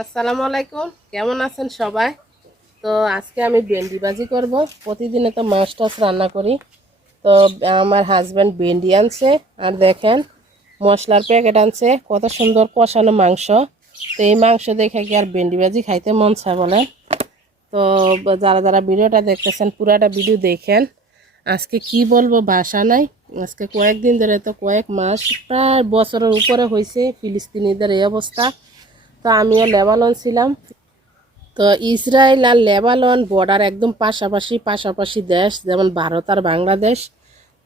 আসসালামু আলাইকুম, কেমন আছেন সবাই? তো আজকে আমি ভেন্ডি ভাজি করব। প্রতিদিনে তো মাছ টাছ রান্না করি। তো আমার হাজব্যান্ড ভেন্ডি আনছে, আর দেখেন মশলার প্যাকেট আনছে, কত সুন্দর কষানো মাংস। তো এই মাংস দেখে কি আর ভেন্ডি ভাজি খাইতে মন চায় বলেন? তো যারা যারা ভিডিওটা দেখতেছেন পুরাটা ভিডিও দেখেন। আজকে কি বলবো ভাষা নাই। আজকে কয়েকদিন ধরে, তো কয়েক মাস, প্রায় বছরের উপরে হয়েছে ফিলিস্তিনিদের এই অবস্থা। তো আমিও লেবানন ছিলাম। তো ইসরায়েল আর লেবানন বর্ডার একদম পাশাপাশি পাশাপাশি দেশ, যেমন ভারত আর বাংলাদেশ।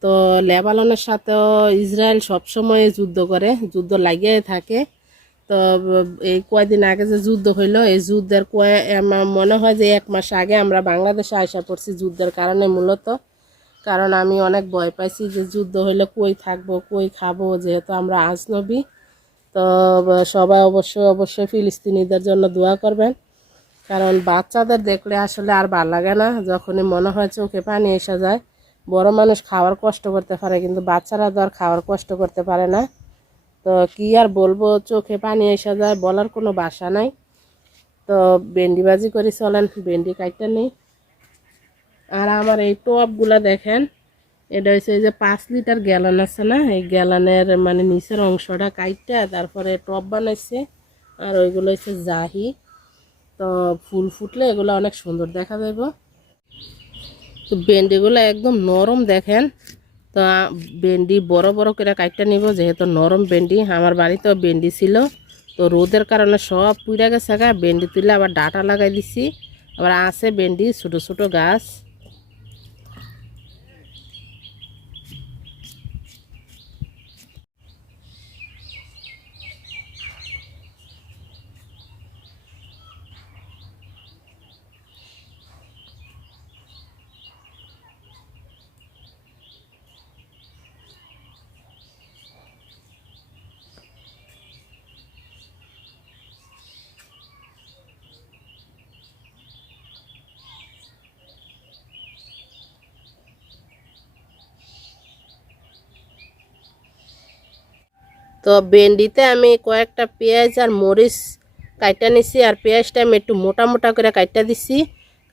তো লেবাননের সাথেও ইসরায়েল সবসময় যুদ্ধ করে, যুদ্ধ লাগিয়ে থাকে। তো এই কয়দিন আগে যে যুদ্ধ হইলো, এই যুদ্ধের আমার মনে হয় যে 1 মাস আগে আমরা বাংলাদেশে আইসা পড়ছি যুদ্ধের কারণে মূলত। কারণ আমি অনেক ভয় পাইছি যে যুদ্ধ হইলে কই থাকবো, কই খাবো, যেহেতু আমরা আজনবী। তো সবাই অবশ্যই অবশ্যই ফিলিস্তিনিদের জন্য দোয়া করবেন। কারণ বাচ্চাদের দেখলে আসলে আর ভাল লাগে না, যখনই মনে হয় চোখে পানি এসে যায়। বড় মানুষ খাওয়ার কষ্ট করতে পারে, কিন্তু বাচ্চারা তো আর খাওয়ার কষ্ট করতে পারে না। তো কি আর বলবো, চোখে পানি এসে যায়, বলার কোনো ভাষা নাই। তো ভেন্ডি ভাজি করে চলেন, ভেন্ডি কাটতে নেই। আর আমার এই টপগুলা দেখেন, এটা হচ্ছে এই যে 5 লিটার গ্যালন আছে না, এই গ্যালনের মানে নিচের অংশটা কাইটটা তারপরে টপ বানাইছে। আর ওইগুলো হচ্ছে জাহি। তো ফুল ফুটলে এগুলো অনেক সুন্দর দেখা যাবে। তো ভেন্ডিগুলো একদম নরম দেখেন। তো ভেন্ডি বড় বড় করে কাটতে নিব, যেহেতু নরম ভেন্ডি। আমার বাড়িতেও ভেন্ডি ছিল, তো রোদের কারণে সব পুড়ে গেছে। ভেন্ডি তুলে আবার ডাটা লাগাই দিছি। আবার আছে ভেন্ডি ছোট ছোট গাছ। তো ভেন্ডিতে আমি কয়েকটা পেঁয়াজ আর মরিচ কাইটা নিছি। আর পেঁয়াজটা আমি একটু মোটা মোটা করে কাইটা দিছি,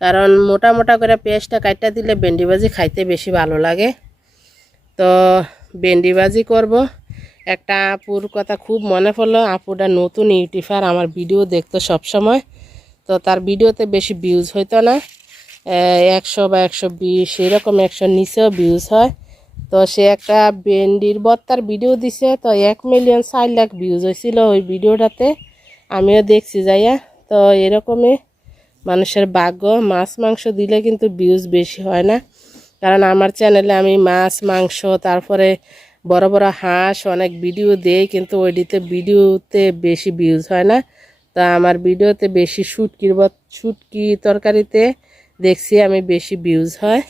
কারণ মোটা মোটা করে পেঁয়াজটা কাইটা দিলে ভেন্ডি ভাজি খাইতে বেশি ভালো লাগে। তো ভেন্ডি ভাজি করব। একটা আপুর কথা খুব মনে পড়লো। আপুটা নতুন ইউটিউবার, আমার ভিডিও দেখতো সবসময়। তো তার ভিডিওতে বেশি ভিউজ হইতো না, 100 বা 120 এরকম, 100 নিচেও ভিউজ হয়। তো সে একটা ভেন্ডির ভর্তার ভিডিও দিছে, তো 1,04,00,000 ভিউজ হয়েছিল ওই ভিডিওটাতে। আমিও দেখছি যাইয়া। তো এরকমই মানুষের ভাগ্য। মাছ মাংস দিলে কিন্তু ভিউজ বেশি হয় না। কারণ আমার চ্যানেলে আমি মাছ মাংস তারপরে বড় বড় হাঁস অনেক ভিডিও দেই, কিন্তু ওইটিতে ভিডিওতে বেশি ভিউজ হয় না। তা আমার ভিডিওতে বেশি শুটকি তরকারিতে দেখছি আমি বেশি ভিউজ হয়।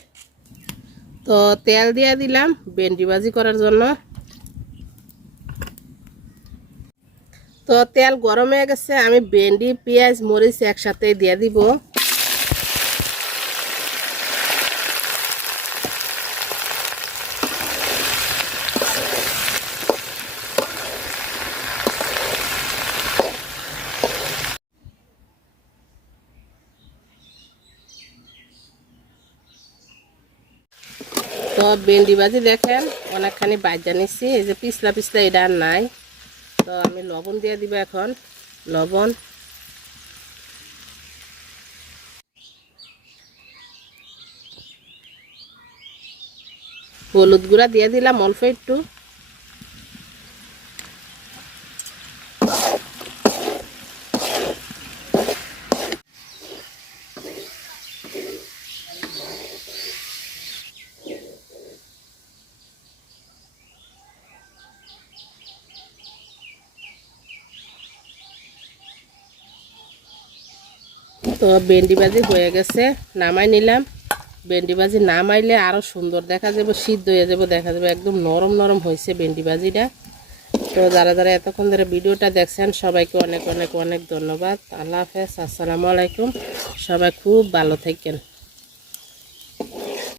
তো তেল দিয়ে দিলাম ভেন্ডি ভাজি করার জন্য। তো তেল গরম হয়ে গেছে, আমি ভেন্ডি পেঁয়াজ মরিচ একসাথে দিয়ে দিব। তো ভেন্ডি ভাজি দেখেন অনেকখানি ভাজা নিচ্ছি, এই যে পিছলা পিছলা এটা আর নাই। তো আমি লবণ দিয়ে দিব এখন, লবণ। হলুদ গুঁড়া দিয়ে দিলাম অল্প একটু। তো ভেন্ডি ভাজি হয়ে গেছে, নামাই নিলাম। ভেন্ডি ভাজি নামাইলে আরও সুন্দর দেখা যাবে, সিদ্ধ হয়ে যাবে, দেখা যাবে একদম নরম নরম হয়েছে ভেন্ডি ভাজিটা। তো যারা যারা এতক্ষণ ধরে ভিডিওটা দেখছেন সবাইকে অনেক অনেক অনেক ধন্যবাদ। আল্লাহ হাফেজ, আসসালামু আলাইকুম। সবাই খুব ভালো থাকেন।